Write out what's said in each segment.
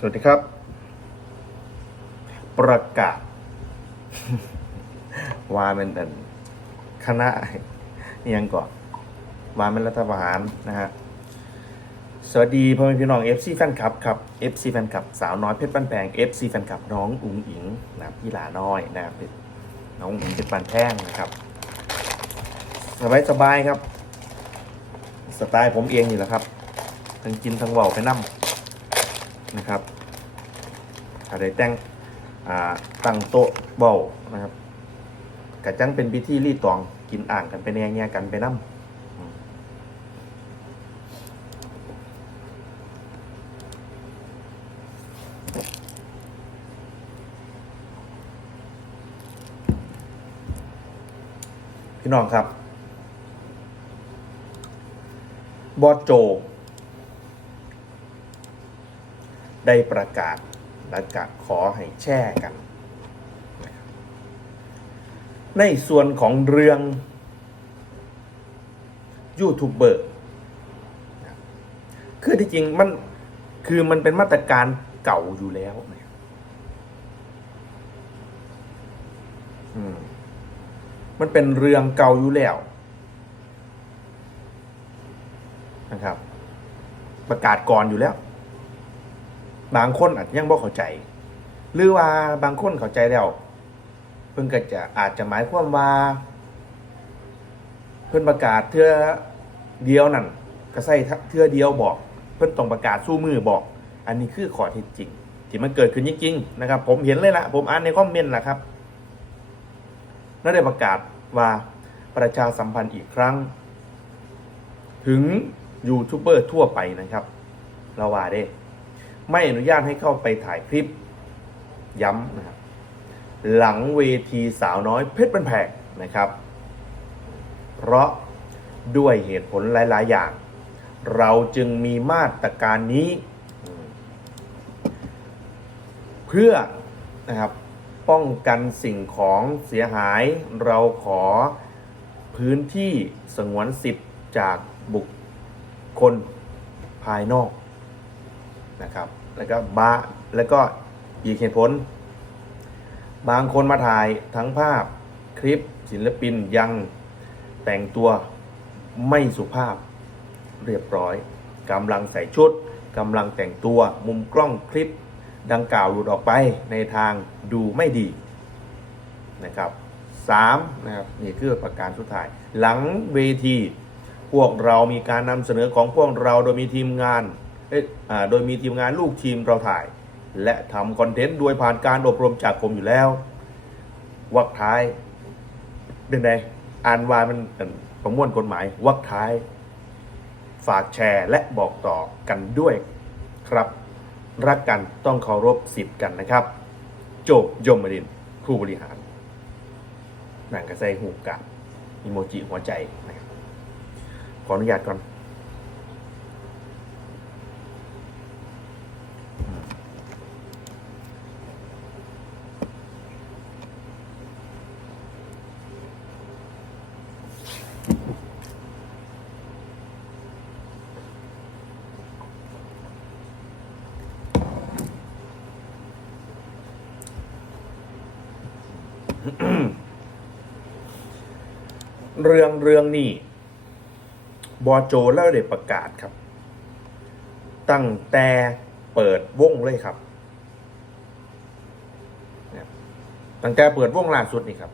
สวัสดีครับ ประกาศว่ามันอันคณะยังก่อนว่ามันรัฐประหารนะฮะสวัสดีพ่อแม่พี่น้อง FC แฟนคลับครับ FC แฟนคลับสาวน้อยเพชรบ้นแพง FC แฟนคลับน้องอุ๋งอิงนะครับพี่หลาน้อยนะครับน้องอุ๋งอิงเพชรบ้านแพงนะครับสบายสบายครับ สไตล์ผมเองอยู่แล้วครับ ทั้งกินทั้งเว่าไปนั่ม นะครับอะไรแต่งตั้งโต๊ะเบานะครับกะจังเป็นพิธีรีตองกินอ่างกันไปแน่แงกันไปนั่มพี่น้องครับ บอสโจ ได้ประกาศและกะขอให้แช่กัน ในส่วนของเรื่องยูทูบเบอร์คือที่จริงมันคือมันเป็นมาตรการเก่าอยู่แล้วมันเป็นเรื่องเก่าอยู่แล้วนะครับ ประกาศก่อนอยู่แล้ว บางคนอาจจะยังบ่เข้าใจ หรือว่าบางคนเข้าใจแล้ว เพิ่นก็จะอาจจะหมายความว่า เพิ่นประกาศเทื่อเดียวนั่นก็ใส่เทื่อเดียวบอก เพิ่นต้องประกาศสู้มือบอก อันนี้คือข้อเท็จจริง ที่มันเกิดขึ้นจริงๆนะครับ ผมเห็นเลยละผมอ่านในคอมเมนต์ละครับแล้วได้ประกาศว่าประชาสัมพันธ์อีกครั้ง ถึงยูทูบเบอร์ทั่วไปนะครับเราว่าเด้ ไม่อนุญาตให้เข้าไปถ่ายคลิป ย้ำนะครับหลังเวทีสาวน้อยเพชรบันแพงนะครับ เพราะด้วยเหตุผลหลาย ๆ อย่าง เราจึงมีมาตรการนี้ เพื่อนะครับป้องกันสิ่งของเสียหายเราขอพื้นที่สงวนสิทธิ์จากบุคคลภายนอกนะครับ แล้วก็บาแล้วก็อีกเหตุผล บางคนมาถ่ายทั้งภาพคลิปศิลปินยังแต่งตัวไม่สุภาพเรียบร้อยกำลังใส่ชุดกำลังแต่งตัวมุมกล้องคลิปดังกล่าวหลุดออกไปในทางดูไม่ดีนะครับสามนะครับนี่คือประการสุดท้าย หลังเวที พวกเรามีการนำเสนอของพวกเราโดยมีทีมงาน โดยมีทีมงานลูกทีมเราถ่าย และทำคอนเทนต์โดยผ่านการอบรมจากผมอยู่แล้ววักท้ายเป็นไงอ่านวามันประมวลกฎหมายวักท้าย ฝากแชร์และบอกต่อกันด้วยครับ รักกันต้องเคารพสิทธิ์กันนะครับ โจยมรินทร์ผู้บริหารหนังกระใสหูกะอิโมจิหัวใจนะครับขออนุญาตก่อน เรื่องเรื่องนี้บอโจแล้วได้ประกาศครับ ตั้งแต่เปิดวงเลยครับ ตั้งแต่เปิดวงล่าสุดนี่ครับ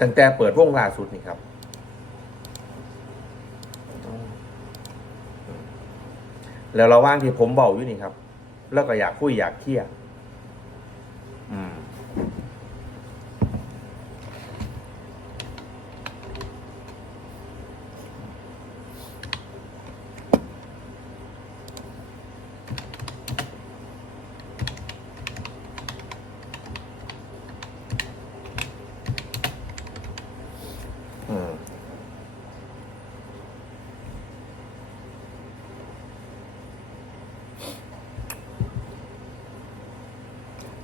ตั้งแต่เปิดวงล่าสุดนี่ครับ แล้วเราว่างที่ผมเบาอยู่นี่ครับ แล้วก็อยากคุยอยากเคลียร์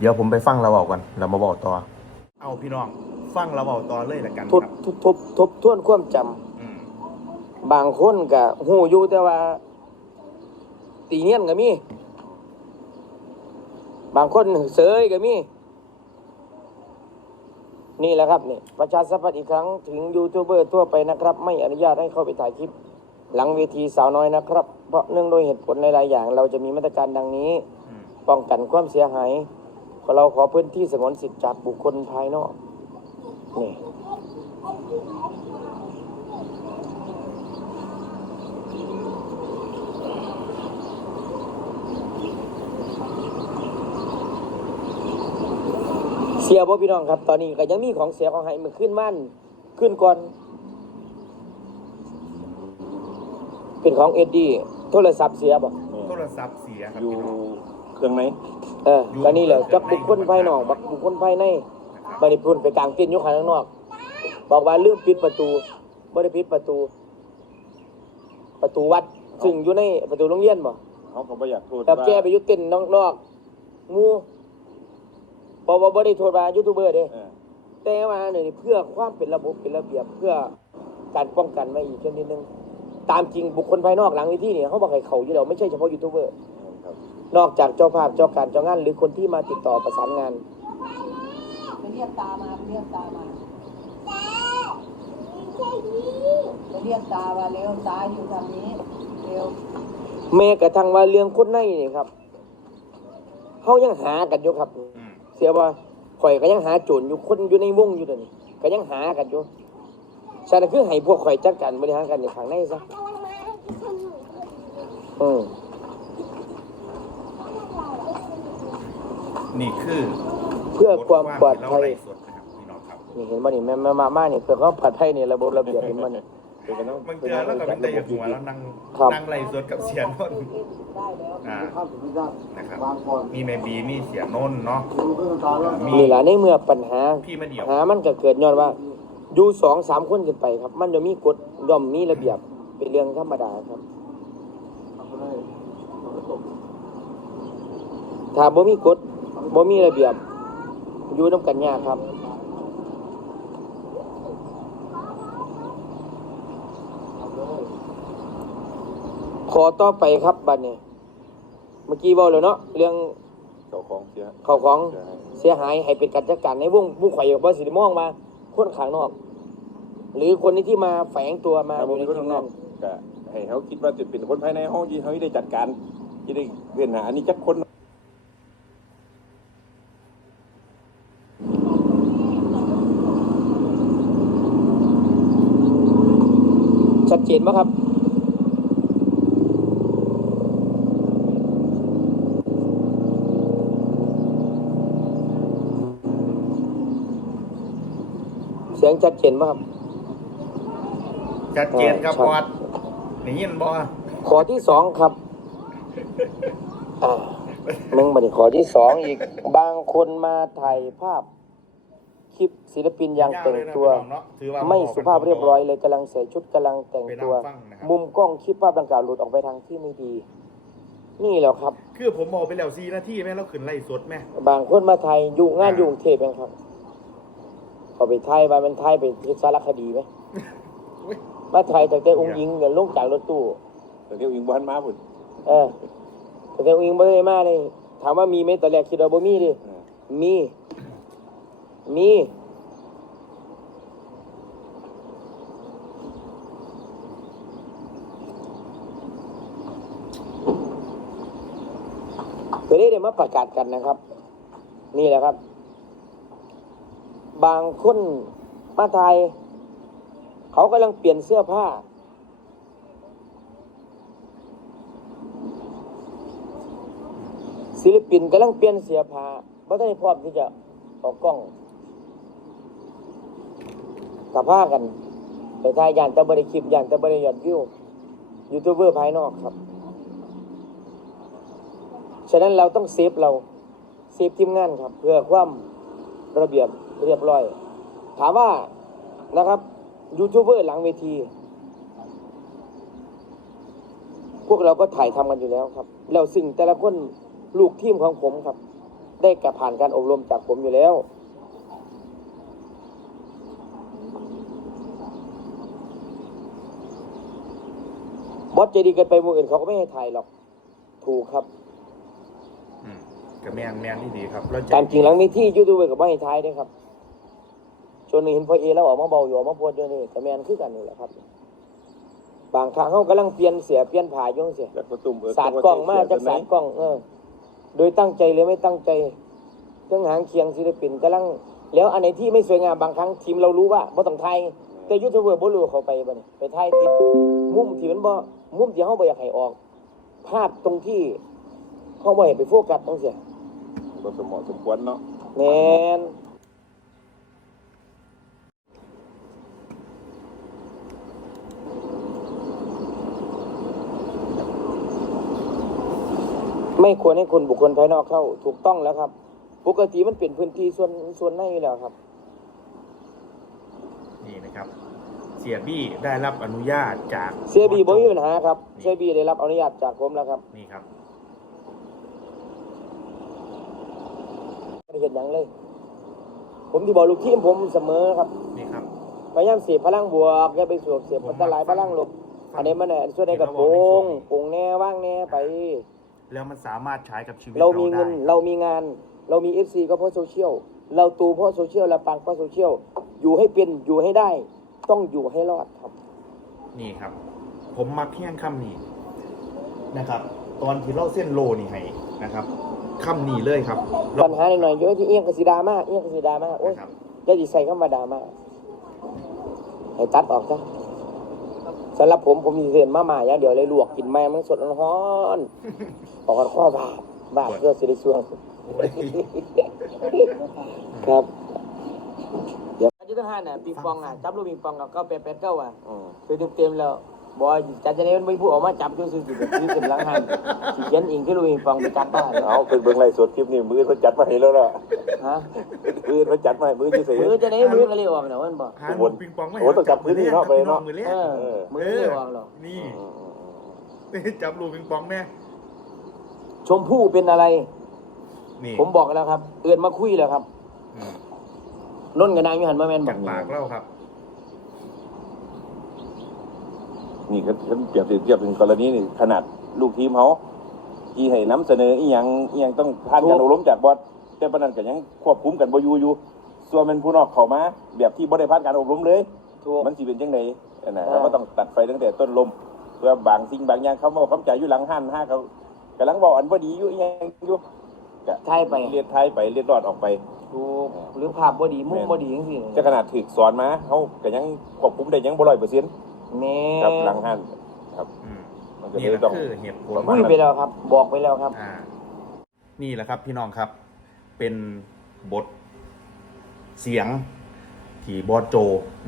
เดี๋ยวผมไปฟังเราบอกกันเรามาบอกต่อ เอาพี่น้องฟังเราบอกต่อเลยละกันทบครับทบทบทบทวนความจำอืมบางคนก็หูอยู่แต่ว่า ตีเงี้ยนก็มี บางคนเสยก็มี นี่แหละครับนี่ประชาสัมพันธ์อีกครั้งถึงยูทูบเบอร์ทั่วไปนะครับ ไม่อนุญาตให้เข้าไปถ่ายคลิป หลังเวทีสาวน้อยนะครับ เพราะเนื่องโดยเหตุผลหลายๆอย่าง เราจะมีมาตรการดังนี้ อืมป้องกันความเสียหาย เราขอพื้นที่สงวนสิทธิ์จากบุคคลภายนอก นี่ เสียบ่พี่น้องครับ ตอนนี้ก็ยังมีของเสียของใหายมือขึ้นมั่นขึ้นก่อน เป็นของเอ็ดดี้โทรศัพท์เสียบ่โทรศัพท์เสียครับอยู่พี่น้องเครื่องไหน เออก็นี่แหละจักบุคคลภายนอกบักบุคคลภายในบัดนี้พุ่นไปกลางเต้นท์อยู่ข้างนอก บอกว่าลืมปิดประตูบ่ได้ปิดประตู ประตูวัดซึ่งอยู่ในประตูโรงเรียนบ่เขาก็บ่อยากโทษแต่ว่าแกไปอยุตินนอกนอกงูเพราะว่าบ่ได้โทษว่ายูทูบเบอร์เด้ เออแต่ว่าเนี่ยเพื่อความเป็นระบบเป็นระเบียบเพื่อการป้องกันไว้อีกชนิดนึง ตามจริงบุคคลภายนอกหลังเวิธีเนี่ยเขาบอกให้เขาอยู่แล้วไม่ใช่เฉพาะยูทูบเบอร์ครับ นอกจากเจ้าภาพเจ้าการเจ้างาน หรือคนที่มาติดต่อประสานงานไปเรียกตามาไปเรียกตามาไปเรียกตาว่าเร็วตาอยู่ทางนี้เร็วแม้กระทั่งว่าเรื่องคนในนี่ครับเขายังหากันอยู่ครับอืมเสียว่าข่อยก็ยังหาโจรอยู่คนอยู่ในวงอยู่ตัวนี้ก็ยังหากันอยู่ฉะนั้นคือให้พวกข่อยจัดการบริหารกันในข้างในซะอืม นี่คือเพื่อความปลอดภัยบทความที่เราไล่สดนะครับพี่น้องครับนี่เห็นบ่นี่แม่มามานี่เพื่อความปลอดภัยนี่ระบบระเบียบเห็นบ่นี่เป็นกันต้องบางเจอแล้วก็เป็นแต่อย่างหัวแล้วนั่งครับนั่งไล่สดกับเสียนนท์ได้แล้วอ่านะครับมีแม่บีมีเสียนนท์เนาะมีนี่แหละในเมื่อปัญหาพี่มาเดี่ยวหามันก็เกิดย้อนว่าอยู่สองสามคนขึ้นไปครับ มันจะมีกฎย่อมมีระเบียบเป็นเรื่องธรรมดาครับ ถ้าบ่มีกฎ บ่มีระเบียบอยู่น้ำกันยากครับขอต่อไปครับบัดนี้ เมื่อกี้เว้าแล้วเนาะเรื่องเจ้าของเสียเข้าของเสียให้เสียหายให้เป็นการจัดการในวงผู้ข่อยบ่สิได้มองมาคนข้างนอก หรือคนที่มาแฝงตัวมาถ้าอบ่ยู่ในมีคนทีมข้างนงาอนกก็ให้เขาคิดว่าจะเป็นคนภายในห้องที่เขาได้จัดการที่ได้เวียนหาอันนี้จักคน ชัดเจนไหมครับ เสียงชัดเจนไหมครับชัดเจนครับครับบอดนี่ยินบอขอที่สองครับอ่ามึงมาดิขอที่สองอีก บางคนมาถ่ายภาพค ลิปศิลปินยังแต่งตัวถือว่าไม่สุภาพเรียบร้อยเลยกำลังใส่ชุดกำลังแต่งตัวไปนั่งฟังนะครับมุมกล้องคลิปภาพดังกล่าวหลุดออกไปทางที่ไม่ดี นี่แหละครับ คือผมบอกไปแล้วซีนาทีแม่เราขึ้นไล่สดแม่ บางคนมาไทยอยู่งานอ่าอยู่กรุงเทพเองครับเขาไปไทยมาเป็นไทยไปเฮ็ดสารคดีไหมอุ๊ยมาไทยแต่แต่องค์หญิงเนี่ยลงจากรถตู้แต่เดี๋ยวอิงบ้านมาพุ่นเออแต่แต่องค์หญิงไม่ได้มาเลยถามว่ามีไหมตอนแรกคิดว่าบ่มีดิเออมี มีก็ได้เดี๋ยวมาประกาศกันนะครับ นี่แหละครับ บางคนมาไทย เขากำลังเปลี่ยนเสื้อผ้าศิลปินกำลังเปลี่ยนเสื้อผ้าเพราะได้พร้อมที่จะออกกล้อง กับผ้ากันไปถ่ายยานแต่บริคลิปยานแต่บริยอดวิวยูทูบเบอร์ภายนอกครับ ฉะนั้นเราต้องเซฟเราเซฟทีมงานครับ เพื่อความระเบียบเรียบร้อย ถามว่านะครับยูทูบเบอร์หลังเวที พวกเราก็ถ่ายทำกันอยู่แล้วครับ แล้วซึ่งแต่ละคนลูกทีมของผมครับ ได้กับผ่านการอบรมจากผมอยู่แล้ว บอสใจดีเกินไปมืออื่นเขาก็ไม่ให้ถ่ายหรอก ถูกครับ อืมกับแมนแมนที่ดีครับแล้วจะตามจริงหลังมีที่ยูทูบเบอร์กับว่าให้ท้ายเด้ครับช่วงนี้เห็นพ่อเอแล้วออกมาเบาอยู่ออกมาปวดอยู่นี่แต่แมนคือกันนี่แหละครับ บางครั้งเขากำลังเปลี่ยนเสียเปลี่ยนผ่าอยู่จังเสียจากประตุ่มเออสาดกล้องมาจากสาดกล้อง เออ โดยตั้งใจหรือไม่ตั้งใจเครื่องหางเคียงศิลปินกำลัง แล้วอันไหนที่ไม่สวยงามบางครั้งทีมเรารู้ว่าบ่ต้องไทยแต่ยูทูบเบอร์บ่รู้เขาไปบ่นี่ไปไทยติดมุมที่มันบ่ มุมที่เฮาบ่อยากให้ออก ภาพตรงที่เฮาบ่ให้ไปโฟกัสจังซี่บ่สมเหมาะสมควรเนาะแม่นไม่ควรให้คนบุคคลภายนอกเข้า ถูกต้องแล้วครับ ปกติมันเป็นพื้นที่ส่วนส่วนในอยู่แล้วครับ นี่นะครับ เสียบี้ได้รับอนุญาตจากเสียบีบ่มีปัญหาครับเสียบีได้รับอนุญาตจากผมแล้วครับนี่ครับไม่ได้เห็นหยังเลย ผมที่บอกลูกทีมผมเสมอครับนี่ครับพยายามเสียพลังบวกอย่าไปสวมเสียพัฒลายพลังลบอันนี้มันเนี่ยส่วนในกระโปรงโปรงแน่ว่างแน่ไป แล้วมันสามารถใช้กับชีวิตเราเรามีได้เงินเรามีงาน เรามีเอฟซีก็เพราะโซเชียลเราตูเพราะโซเชียลเราปังเพราะโซเชียลอยู่ให้เป็นอยู่ให้ได้ ต้องอยู่ให้รอดครับ นี่ครับ ผมมักเพียงคำนี้นะครับ ตอนที่เราเส้นโลนี่ให้นะครับคำนี้เลยครับปัญหาหน่อยๆเยอะที่เอียงกบสีดรามาเอียงกบสีดรามาโอ้ยนะครับจะดิใส่เข้ามาดรามาให้ตัดออกซะสำหรับผมผมมีเรียนมาหมาอย่างเดียวเลยลวกกินแม่มันสดร้อนๆออกกันข้อบาดบาดเพื่อสิริสวงโอ้ยครับเดี๋ ยวยุทธหันน่ะปิงปองอะจับลูกปิงปองกับเก้าแปดแปดเก้าอะอืมคือเต็มๆแล้วบอยจัดจะได้มันไม่พูดออกมาจับจนสุดๆแบบนี้เป็นหลังหันสิเขียนอิงที่ลูกปิงปองไปจับบ้านเอาเป็นเบิ่งไลฟ์สดคลิปนี้มือเพิ่นจัดมาให้แล้วล่ะฮะมือเพิ่นจัดมาให้มือที่สิมือจะได้มือก็เรียกออกเนาะมันบอกหาลูกปิงปองไม่โอ้ต้องจับพื้นที่เนาะไปเนาะมือเล่นเออมือเรียกออกหรอกนี่อืมอืมจับลูกปิงปองแม่ชมพู่เป็นอะไร นี่ผมบอกแล้วครับ เอื่นมาคุยแล้วครับอืม น้นกับนางอยูหันมาแมนบจากปากเล่าครับ นี่ก็ก็เปรียบเทียบเป็นกรณีนี่ขนาดลูกทีมเขาที่ให้นำเสนออีหยังอีหยังต้องผ่านการอบรมจากบอสแต่ปานนั้นก็ยังควบคุมกันบ่อยู่อยู่ส่วนเป็นผู้นอกเข้ามาแบบที่บ่ได้ผ่านการอบรมเลยถูกมันสิเป็นจังไดอันน่ะเออเราก็ต้องตัดไฟตั้งแต่ต้นลมเพื่อบางสิ่งบางอย่างเขาบอกคำจ่ายอยู่หลังห้านห้าเขากำลังบอกอันบ่ดีอยู่อีหยังอยู่ก็ใช่ไปเลียดไทายไปเลียดรอดออกไป ถูกหรือภาพบดีมุมบดีจังสิจะขนาดถูกสอนมาเขาก็ยังควบคุมได้ยังบ่ร้อยเปอร์เซ็นต์แม่ครับหลังห้านครับอืมมันก็นี่เลแหยละต้องคือเหตุผล คุยไปแล้วครับ บอกไปแล้วครับ อ่านี่แหละครับพี่น้องครับเป็นบทเสียงที่บอสโจ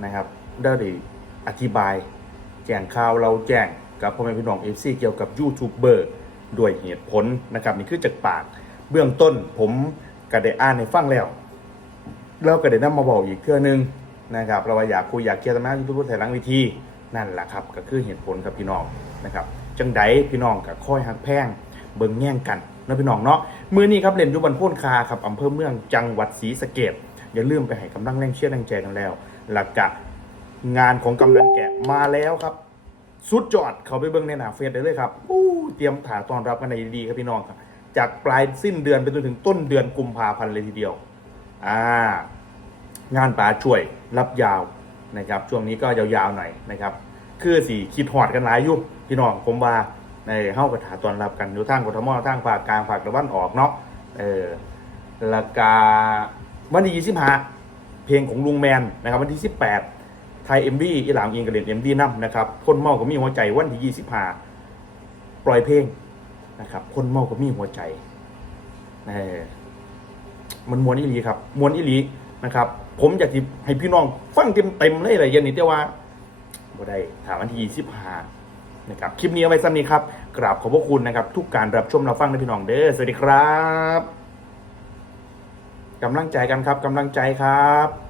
นะครับได้ได้อธิบาย แจ้งข่าวเราแจ้งกับพ่อแม่พี่น้องเอฟซีเกี่ยวกับยูทูบเบอร์ด้วยเหตุผลนะครับ นี่คือจากปาก เบื้องต้นผม ก็ได้อ่านให้ฟังแล้วแล้วก็ได้นำมาบอกอีกเทื่องนึงนะครับเราว่าอยากคุยอยากเคลียร์ตรงนั้นยูทูบเบอร์ไทยหลังวิธีนั่นแหละครับ ก็คือเหตุผลครับพี่น้องนะครับจังไดพี่น้องกับค่อยหักแพงเบิ่งแย่งกันนะพี่น้องเนาะมือนี้ครับเล่นอยุบันพ่นคาครับอำเภอเมืองจังหวัดศรีสะเกดอย่าลืมไปให้กำลังแรงเชียร์แรงใจกันแล้ว หลักกะงานของกำนันแกะมาแล้วครับสุดจอดเขาไปเบิ่งในหนาเฟซได้เลยครับอู้เตรียมถ่ายตอนรับกันในดีๆครับพี่น้องครับ จากปลายสิ้นเดือนไปจนถึงต้นเดือนกุมภาพันธ์เลยทีเดียวอ่างานป่าช่วยรับยาวนะครับ ช่วงนี้ก็ยาวๆหน่อยนะครับ คือสี่คิดหอดกันหลายอยุพี่น้องผมว่าในเฮ้ากระถาตอนรับกันอยู่ทางกทมทางภาคกลางภาคตะวันออกเนาะเออละกาวันที่ยี่สิบห้าเพลงของลุงแมนนะครับ วันที่สิบแปดไทยเอ็มวีอีหลามอิงกระเด็นเอ็มวีนัมนะครับคนเมาก็มีหัวใจวันที่ยี่สิบห้าปล่อยเพลง นะครับ คนเมาก็มีหัวใจเออมันมวนอีหลีครับมวนอีหลีนะครับ ผมอยากที่ให้พี่น้องฟังเต็มๆเลยอะไรเย็นนี้แต่ว่าบ่ได้ถามวันที่ยี่สิบห้านะครับคลิปนี้เอาไว้ซ้ำนี้ครับกราบขอบพระคุณนะครับ ทุกการรับชมเรับฟังนะพี่น้องเด้อสวัสดีครับกำลังใจกันครับกำลังใจครับ